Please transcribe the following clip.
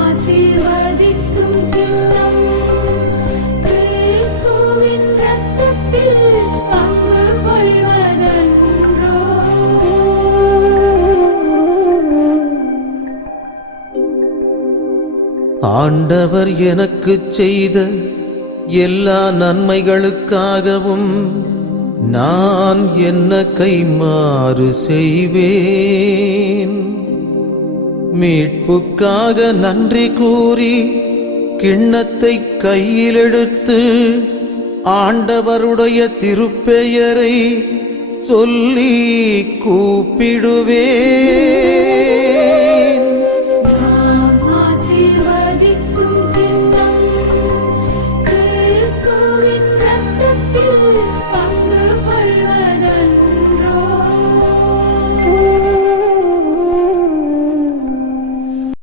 ஆசீர்வதிக்கும் கிண்ணம் கிறிஸ்துவின் இரத்தத்தில் பங்கு கொள்வதன்றோ. ஆண்டவர் எனக்கு செய்த எல்லா நன்மைகளுக்காகவும் நான் என்ன கைமாறு செய்வேன்? மீட்புக்காக நன்றி கூறி கிண்ணத்தை கையில் எடுத்து ஆண்டவருடைய திருப்பெயரை சொல்லி கூப்பிடுவேன்.